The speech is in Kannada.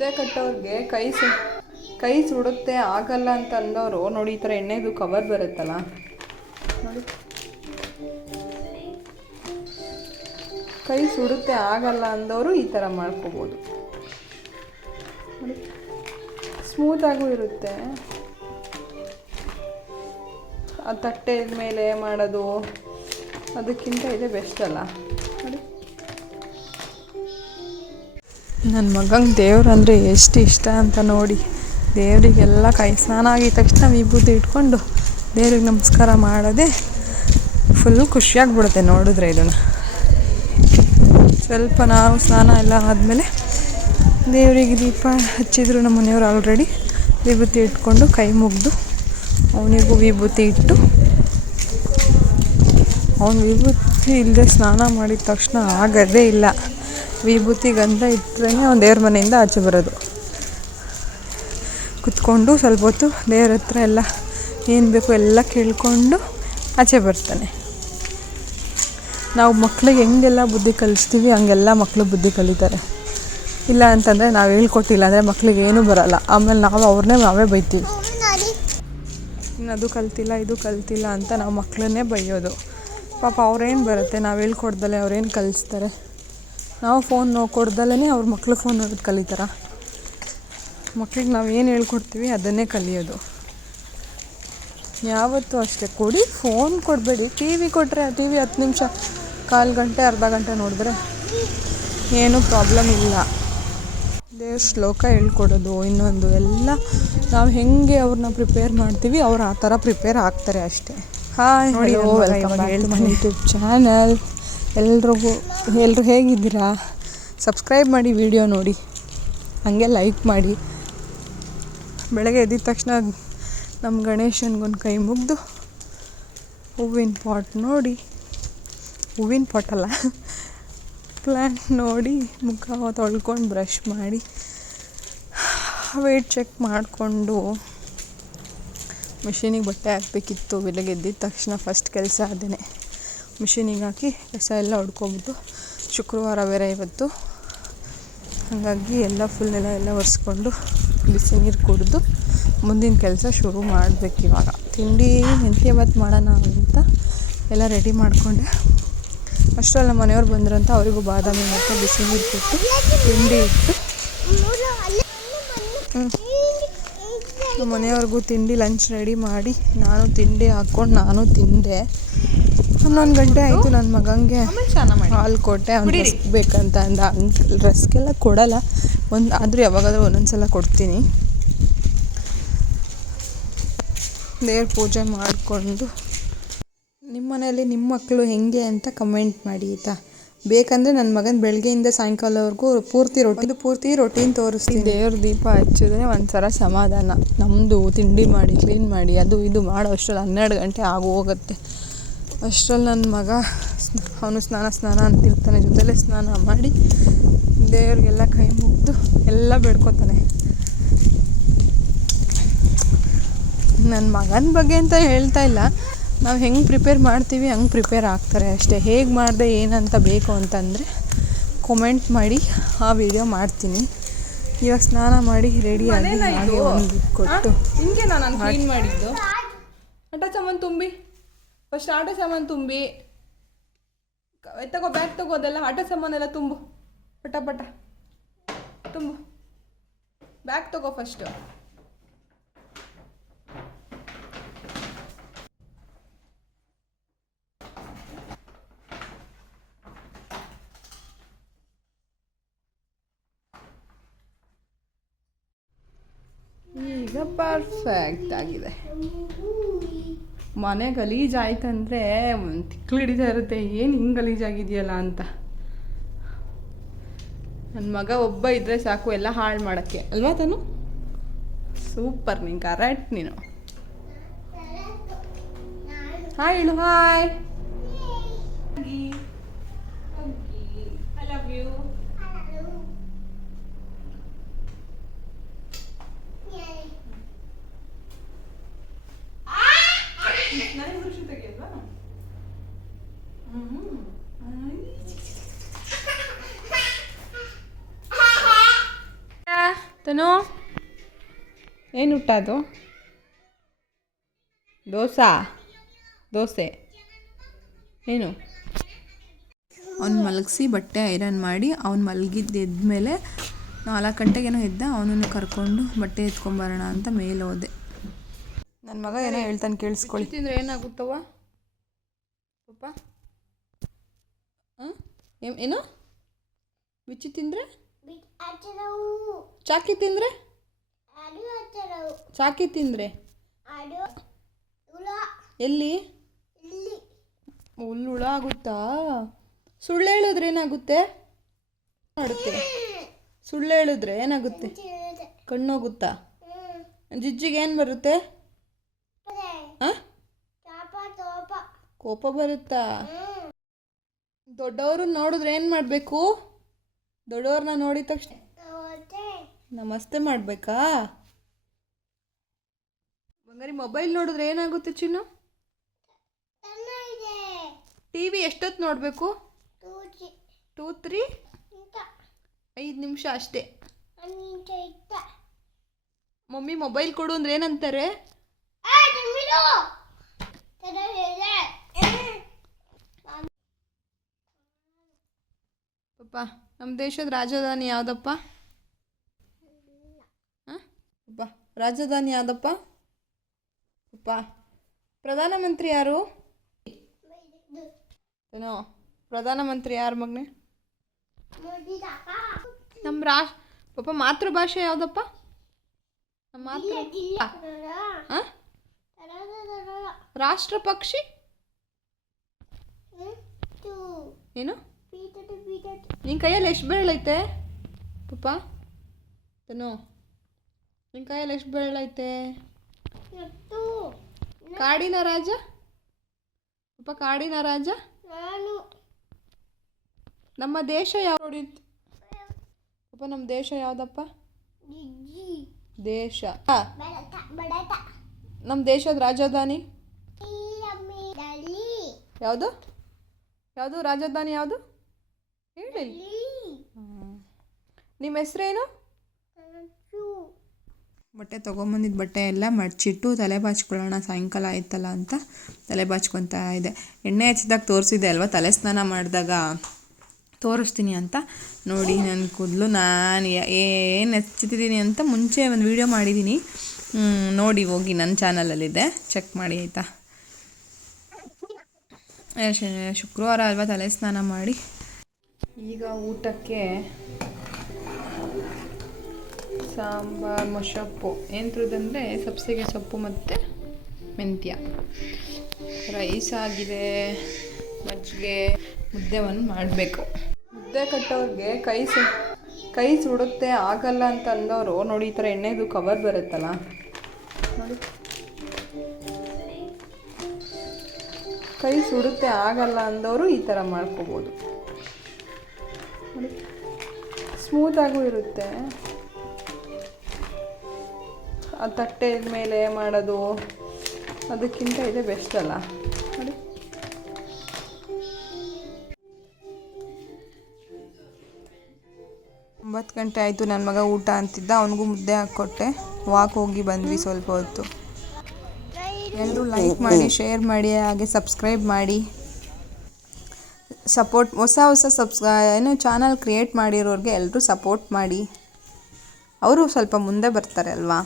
ಮುದ್ದೆ ಕಟ್ಟೋರಿಗೆ ಕೈ ಸುಡುತ್ತೆ ಆಗಲ್ಲ ಅಂತ ಅಂದವರು ನೋಡಿ, ಈ ಥರ ಎಣ್ಣೆದು ಕವರ್ ಬರುತ್ತಲ್ಲ ನೋಡಿ, ಕೈ ಸುಡುತ್ತೆ ಆಗಲ್ಲ ಅಂದವರು ಈ ಥರ ಮಾಡ್ಕೋಬೋದು ನೋಡಿ, ಸ್ಮೂತಾಗೂ ಇರುತ್ತೆ. ಆ ತಟ್ಟೆ ಮೇಲೆ ಮಾಡೋದು ಅದಕ್ಕಿಂತ ಇದೆ ಬೆಸ್ಟ್ ಅಲ್ಲ ನೋಡಿ. ನನ್ನ ಮಗಂಗೆ ದೇವ್ರಂದರೆ ಎಷ್ಟು ಇಷ್ಟ ಅಂತ ನೋಡಿ, ದೇವರಿಗೆಲ್ಲ ಕೈ ಸ್ನಾನ ಆಗಿದ ತಕ್ಷಣ ವಿಭೂತಿ ಇಟ್ಕೊಂಡು ದೇವ್ರಿಗೆ ನಮಸ್ಕಾರ ಮಾಡೋದೇ ಫುಲ್ ಖುಷಿಯಾಗಿಬಿಡುತ್ತೆ ನೋಡಿದ್ರೆ. ಇದನ್ನು ಸ್ವಲ್ಪ ನಾವು ಸ್ನಾನ ಎಲ್ಲ ಆದಮೇಲೆ ದೇವರಿಗೆ ದೀಪ ಹಚ್ಚಿದ್ರು ನಮ್ಮ ಮನೆಯವರು ಆಲ್ರೆಡಿ. ವಿಭೂತಿ ಇಟ್ಕೊಂಡು ಕೈ ಮುಗಿದು ಅವನಿಗೂ ವಿಭೂತಿ ಇಟ್ಟು, ಅವನು ವಿಭೂತಿ ಇಲ್ಲದೆ ಸ್ನಾನ ಮಾಡಿದ ತಕ್ಷಣ ಆಗೋದೇ ಇಲ್ಲ. ವಿಭೂತಿ ಗಂಧ ಇಟ್ಟರೆ ಅವ್ನು ದೇವ್ರ ಮನೆಯಿಂದ ಆಚೆ ಬರೋದು. ಕುತ್ಕೊಂಡು ಸ್ವಲ್ಪ ಹೊತ್ತು ದೇವ್ರ ಹತ್ರ ಎಲ್ಲ ಏನು ಬೇಕು ಎಲ್ಲ ಕೇಳಿಕೊಂಡು ಆಚೆ ಬರ್ತಾನೆ. ನಾವು ಮಕ್ಳಿಗೆ ಹೆಂಗೆಲ್ಲ ಬುದ್ಧಿ ಕಲಿಸ್ತೀವಿ ಹಂಗೆಲ್ಲ ಮಕ್ಕಳು ಬುದ್ಧಿ ಕಲಿತಾರೆ. ಇಲ್ಲ ಅಂತಂದರೆ ನಾವು ಹೇಳ್ಕೊಟ್ಟಿಲ್ಲ ಅಂದರೆ ಮಕ್ಳಿಗೆ ಏನೂ ಬರೋಲ್ಲ. ಆಮೇಲೆ ನಾವು ಅವ್ರನ್ನೇ ನಾವೇ ಬೈತೀವಿ. ಇನ್ನು ಅದು ಕಲ್ತಿಲ್ಲ ಇದು ಕಲ್ತಿಲ್ಲ ಅಂತ ನಾವು ಮಕ್ಕಳನ್ನೇ ಬೈಯೋದು. ಪಾಪ ಅವ್ರೇನು ಬರುತ್ತೆ, ನಾವು ಹೇಳ್ಕೊಡ್ದಲ್ಲೇ ಅವ್ರೇನು ಕಲಿಸ್ತಾರೆ. ನಾವು ಫೋನ್ ಕೊಡ್ದಲ್ಲೇ ಅವ್ರ ಮಕ್ಕಳು ಫೋನ್ ನೋಡೋದು ಕಲಿತಾರ? ಮಕ್ಳಿಗೆ ನಾವು ಏನು ಹೇಳ್ಕೊಡ್ತೀವಿ ಅದನ್ನೇ ಕಲಿಯೋದು. ಯಾವತ್ತೂ ಅಷ್ಟೇ, ಕೊಡಿ ಫೋನ್ ಕೊಡಬೇಡಿ. ಟಿ ವಿ ಕೊಟ್ಟರೆ ಟಿ ವಿ 10 ನಿಮಿಷ, 1/4 ಗಂಟೆ, ಅರ್ಧ ಗಂಟೆ ನೋಡಿದ್ರೆ ಏನೂ ಪ್ರಾಬ್ಲಮ್ ಇಲ್ಲ. ದೇವ್ರ ಶ್ಲೋಕ ಹೇಳ್ಕೊಡೋದು ಇನ್ನೊಂದು ಎಲ್ಲ ನಾವು ಹೆಂಗೆ ಅವ್ರನ್ನ ಪ್ರಿಪೇರ್ ಮಾಡ್ತೀವಿ ಅವ್ರು ಆ ಥರ ಪ್ರಿಪೇರ್ ಆಗ್ತಾರೆ ಅಷ್ಟೇ. Hi, hello, welcome back to my YouTube channel. ಎಲ್ಲರೂ ಹೇಗಿದ್ದೀರಾ? ಸಬ್ಸ್ಕ್ರೈಬ್ ಮಾಡಿ, ವಿಡಿಯೋ ನೋಡಿ, ಹಾಗೆ ಲೈಕ್ ಮಾಡಿ. ಬೆಳಗ್ಗೆ ಎದ್ದಿದ ತಕ್ಷಣ ನಮ್ಮ ಗಣೇಶನಿಗೊಂದು ಕೈ ಮುಗಿದು ಹೂವಿನ ಪಾಟ್ ನೋಡಿ, ಹೂವಿನ ಪಾಟಲ್ಲ ಪ್ಲ್ಯಾಂಟ್ ನೋಡಿ, ಮುಖ ತೊಳ್ಕೊಂಡು ಬ್ರಷ್ ಮಾಡಿ ವೇಟ್ ಚೆಕ್ ಮಾಡಿಕೊಂಡು ಮಿಷಿನಿಗೆ ಬಟ್ಟೆ ಹಾಕಬೇಕಿತ್ತು. ಬೆಳಗ್ಗೆ ಎದ್ದಿದ ತಕ್ಷಣ ಫಸ್ಟ್ ಕೆಲಸ ಅದೇ. ಮಿಷಿನಿಗೆ ಹಾಕಿ ಕಸ ಎಲ್ಲ ಹೊಡ್ಕೊಬಿಟ್ಟು, ಶುಕ್ರವಾರ ಬೇರೆ ಇವತ್ತು, ಹಾಗಾಗಿ ಎಲ್ಲ ಫುಲ್ ಎಲ್ಲ ಒರೆಸ್ಕೊಂಡು ಬಿಸಿ ನೀರು ಕುಡಿದು ಮುಂದಿನ ಕೆಲಸ ಶುರು ಮಾಡಬೇಕು. ಇವಾಗ ತಿಂಡಿ ಮೆಂತ್ಯ ಬಾತ್ ಮಾಡೋಣ ಅಂತ ಎಲ್ಲ ರೆಡಿ ಮಾಡಿಕೊಂಡೆ. ಅಷ್ಟರಲ್ಲಿ ನಮ್ಮ ಮನೆಯವ್ರು ಬಂದ್ರಂತ ಅವರಿಗೂ ಬಾದಾಮಿ ಮತ್ತು ಬಿಸಿ ನೀರು ಕೊಟ್ಟು ತಿಂಡಿ ಇಟ್ಟು, ನಮ್ಮ ಮನೆಯವ್ರಿಗೂ ತಿಂಡಿ ಲಂಚ್ ರೆಡಿ ಮಾಡಿ ನಾನು ತಿಂಡಿ ಹಾಕ್ಕೊಂಡು ನಾನು ತಿಂದೆ. 11 ಗಂಟೆ ಆಯಿತು. ನನ್ನ ಮಗನಿಗೆ ಹಾಲು ಕೊಟ್ಟೆ. ಅವ್ನು ರಸ್ಕ್ ಬೇಕಂತ ಅಂದ. ರಸ್ಕೆಲ್ಲ ಕೊಡಲ್ಲ, ಆದರೂ ಯಾವಾಗಾದರೂ ಒಂದೊಂದ್ಸಲ ಕೊಡ್ತೀನಿ. ದೇವ್ರ ಪೂಜೆ ಮಾಡಿಕೊಂಡು, ನಿಮ್ಮ ಮನೆಯಲ್ಲಿ ನಿಮ್ಮ ಮಕ್ಕಳು ಹೆಂಗೆ ಅಂತ ಕಮೆಂಟ್ ಮಾಡಿ ಆಯಿತಾ. ಬೇಕಂದರೆ ನನ್ನ ಮಗನ ಬೆಳಗ್ಗೆಯಿಂದ ಸಾಯಂಕಾಲವರೆಗೂ ಪೂರ್ತಿ ರೊಟೀನ್ ತೋರಿಸ್ತೀನಿ. ದೇವ್ರ ದೀಪ ಹಚ್ಚಿದ್ರೆ ಒಂಥರ ಸಮಾಧಾನ. ನಮ್ಮದು ತಿಂಡಿ ಮಾಡಿ ಕ್ಲೀನ್ ಮಾಡಿ ಅದು ಇದು ಮಾಡೋ ಅಷ್ಟರಲ್ಲಿ 12 ಗಂಟೆ ಹೋಗುತ್ತೆ. ಅಷ್ಟರಲ್ಲಿ ನನ್ನ ಮಗ ಅವನು ಸ್ನಾನ ಅಂತಿರ್ತಾನೆ, ಜೊತೆಲೇ ಸ್ನಾನ ಮಾಡಿ ದೇವ್ರಿಗೆಲ್ಲ ಕೈ ಮುಗಿದು ಎಲ್ಲ ಬೇಡ್ಕೊತಾನೆ. ನನ್ನ ಮಗನ ಬಗ್ಗೆ ಅಂತ ಹೇಳ್ತಾ ಇಲ್ಲ, ನಾವು ಹೆಂಗೆ ಪ್ರಿಪೇರ್ ಮಾಡ್ತೀವಿ ಹಂಗೆ ಪ್ರಿಪೇರ್ ಆಗ್ತಾರೆ ಅಷ್ಟೇ. ಹೇಗೆ ಮಾಡಿದೆ ಏನಂತ ಬೇಕು ಅಂತಂದರೆ ಕಾಮೆಂಟ್ ಮಾಡಿ, ಆ ವಿಡಿಯೋ ಮಾಡ್ತೀನಿ. ಇವಾಗ ಸ್ನಾನ ಮಾಡಿ ರೆಡಿಯಾಗಿ ಹಾಗೆ ಒಂದು ಕೊಟ್ಟು ಹಿಂಗೆ ನಾನು ಕ್ಲೀನ್ ಮಾಡಿದ್ದು. ಆಟ ಸಾಮಾನು ತುಂಬಿ, ಫಸ್ಟ್ ಆಟ ಸಾಮಾನು ತುಂಬಿ ತಗೋ, ಬ್ಯಾಗ್ ತಗೋದೆಲ್ಲ ಆಟ ಸಾಮಾನೆಲ್ಲ ತುಂಬು, ಪಟ ಪಟ ತುಂಬು. ಬ್ಯಾಗ್ ತಗೋ ಫಸ್ಟು. ಈಗ ಪರ್ಫೆಕ್ಟ್ ಆಗಿದೆ. ಮನೆ ಗಲೀಜಾಯ್ತಂದರೆ ತಿಕ್ಲು ಹಿಡಿತಾ ಇರುತ್ತೆ, ಏನು ಹಿಂಗೆ ಗಲೀಜಾಗಿದೆಯಲ್ಲ ಅಂತ. ನನ್ನ ಮಗ ಒಬ್ಬ ಇದ್ದರೆ ಸಾಕು ಎಲ್ಲ ಹಾಳು ಮಾಡೋಕ್ಕೆ ಅಲ್ವಾ ತಾನು? ಸೂಪರ್, ನೀನು ಕರೆಕ್ಟ್. ನೀನು ಹಾಯ್ ಹೇಳು. Hi, I love you. ತನು ಏನು ಊಟ ಅದು? ದೋಸೆ ಏನು? ಅವ್ನು ಮಲಗಿಸಿ ಬಟ್ಟೆ ಐರನ್ ಮಾಡಿ ಅವ್ನು ಮಲಗಿದ್ದೆದ್ಮೇಲೆ 4 ಗಂಟೆಗೇನೋ ಎದ್ದ. ಅವನನ್ನು ಕರ್ಕೊಂಡು ಬಟ್ಟೆ ಎತ್ಕೊಂಬರೋಣ ಅಂತ ಮೇಲೆ ಹೋದೆ. ನನ್ನ ಮಗ ಏನೋ ಹೇಳ್ತಾನೆ, ಕೇಳಿಸ್ಕೊಳ್ಳಿ. ತಿಂದರೆ ಏನಾಗುತ್ತವ ಪಾಪ? ಏನು ಬಿಚ್ಚಿ ತಿಂದರೆ? ಚಾಕಿ ತಿಂದರೆ? ಚಾಕಿ ತಿಂದರೆ ಎಲ್ಲಿ ಹುಳ ಆಗುತ್ತಾ? ಸುಳ್ಳು ಹೇಳಿದ್ರೆ ಏನಾಗುತ್ತೆ? ಮಾಡುತ್ತೆ ಸುಳ್ಳು ಹೇಳಿದ್ರೆ ಏನಾಗುತ್ತೆ? ಕಣ್ಣೋಗುತ್ತಾ? ಜಿಜ್ಜಿಗೆ ಏನು ಬರುತ್ತೆ? ಕೋಪ ಬರುತ್ತಾ? ದೊಡ್ಡವರು ನೋಡಿದ್ರೆ ಏನು ಮಾಡಬೇಕು? ದೊಡ್ಡವ್ರನ್ನ ನೋಡಿದ ತಕ್ಷಣ ನಮಸ್ತೆ ಮಾಡಬೇಕಾ? ಬಂಗಾರಿ ಮೊಬೈಲ್ ನೋಡಿದ್ರೆ ಏನಾಗುತ್ತೆ ಚಿನ್ನು? ಟಿ ವಿ ಎಷ್ಟೊತ್ತು ನೋಡಬೇಕು? 2-3 5 ನಿಮಿಷ ಅಷ್ಟೇ. ಮಮ್ಮಿ ಮೊಬೈಲ್ ಕೊಡು ಅಂದ್ರೆ ಏನಂತಾರೆ? ಪಪ್ಪ, ನಮ್ಮ ದೇಶದ ರಾಜಧಾನಿ ಯಾವುದಪ್ಪ? ಪಪ್ಪ, ರಾಜಧಾನಿ ಯಾವುದಪ್ಪ? ಪಪ್ಪ, ಪ್ರಧಾನಮಂತ್ರಿ ಯಾರು? ಏನೋ ಪ್ರಧಾನಮಂತ್ರಿ ಯಾರು ಮಗನೇ? ನಮ್ಮ ಪಪ್ಪ ಮಾತೃಭಾಷೆ ಯಾವುದಪ್ಪ? ನಮ್ಮ ರಾಷ್ಟ್ರ ಪಕ್ಷಿ ಏನು? ನಿನ್ನ ಕೈಯಲ್ಲಿ ಎಷ್ಟು ಬೆರಳೈತೆ ಪಪ್ಪ? ತನು, ನಿನ್ನ ಕೈಯಲ್ಲಿ ಎಷ್ಟು ಬೆರಳೈತೆ? ಕಾಡಿನ ರಾಜ ಪಪ್ಪ, ಕಾಡಿನ ರಾಜ? ನಮ್ಮ ದೇಶ ಯಾವ ಪಪ್ಪ? ನಮ್ಮ ದೇಶ ಯಾವುದಪ್ಪ? ದೇಶ ನಮ್ಮ ದೇಶದ ರಾಜಧಾನಿ ಯಾವುದು? ಯಾವುದು ರಾಜಧಾನಿ ಯಾವುದು ಹೇಳಿ? ನಿಮ್ಮ ಹೆಸರೇನು? ಬಟ್ಟೆ ತೊಗೊಂಬಂದಿದ್ದು ಬಟ್ಟೆ ಎಲ್ಲ ಮಡ್ಚಿಟ್ಟು ತಲೆ ಬಾಚ್ಕೊಳ್ಳೋಣ, ಸಾಯಂಕಾಲ ಆಯ್ತಲ್ಲ ಅಂತ ತಲೆ ಬಾಚ್ಕೊತಾ ಇದೆ. ಎಣ್ಣೆ ಹಚ್ಚಿದಾಗ ತೋರಿಸಿದೆ ಅಲ್ವಾ, ತಲೆ ಸ್ನಾನ ಮಾಡಿದಾಗ ತೋರಿಸ್ತೀನಿ ಅಂತ. ನೋಡಿ ನನ್ನ ಕೂದಲು ನಾನು ಏನು ಹಚ್ಚಿದ್ದೀನಿ ಅಂತ ಮುಂಚೆ ಒಂದು ವೀಡಿಯೋ ಮಾಡಿದ್ದೀನಿ, ನೋಡಿ ಹೋಗಿ ನನ್ನ ಚಾನಲಲ್ಲಿದೆ, ಚೆಕ್ ಮಾಡಿ ಆಯಿತಾ. ಶುಕ್ರವಾರ ಅಲ್ವಾ ತಲೆ ಸ್ನಾನ ಮಾಡಿ. ಈಗ ಊಟಕ್ಕೆ ಸಾಂಬಾರು ಮೊಸಪ್ಪು ಎಂಥದ್ದಂದರೆ ಸಬ್ಸಿಗೆ ಸೊಪ್ಪು ಮತ್ತು ಮೆಂತ್ಯ. ರೈಸ್ ಆಗಿದೆ, ಮಜ್ಜಿಗೆ, ಮುದ್ದೆ ಒಂದು ಮಾಡಬೇಕು. ಮುದ್ದೆ ಕಟ್ಟೋರಿಗೆ ಕೈ ಸುಡುತ್ತೆ ಆಗಲ್ಲ ಅಂತ ಅಂದವರು ನೋಡಿ, ಈ ಥರ ಎಣ್ಣೆದು ಕವರ್ ಬರುತ್ತಲ್ಲ ನೋಡಿ, ಕೈ ಸುಡುತ್ತೆ ಆಗಲ್ಲ ಅಂದವರು ಈ ಥರ ಮಾಡ್ಕೋಬೋದು ನೋಡಿ, ಸ್ಮೂತಾಗೂ ಇರುತ್ತೆ. ಆ ತಟ್ಟೆ ಮೇಲೆ ಮಾಡೋದು ಅದಕ್ಕಿಂತ ಇದೆ ಬೆಸ್ಟ್ ಅಲ್ಲ ನೋಡಿ. ಒಂಬತ್ತು ಗಂಟೆ ಆಯಿತು, ನನ್ನ ಮಗ ಊಟ ಅಂತಿದ್ದ, ಅವನಿಗೂ ಮುದ್ದೆ ಹಾಕ್ಕೊಟ್ಟೆ. ವಾಕ್ ಹೋಗಿ ಬಂದ್ವಿ ಸ್ವಲ್ಪ ಹೊತ್ತು. ಎಲ್ಲರೂ ಲೈಕ್ ಮಾಡಿ, ಶೇರ್ ಮಾಡಿ, ಹಾಗೆ ಸಬ್ಸ್ಕ್ರೈಬ್ ಮಾಡಿ. ಹೊಸ ಏನು ಚಾನಲ್ ಕ್ರಿಯೇಟ್ ಮಾಡಿರೋರಿಗೆ ಎಲ್ಲರೂ ಸಪೋರ್ಟ್ ಮಾಡಿ. ಅವರು ಸ್ವಲ್ಪ ಮುಂದೆ ಬರ್ತಾರೆ ಅಲ್ವಾ.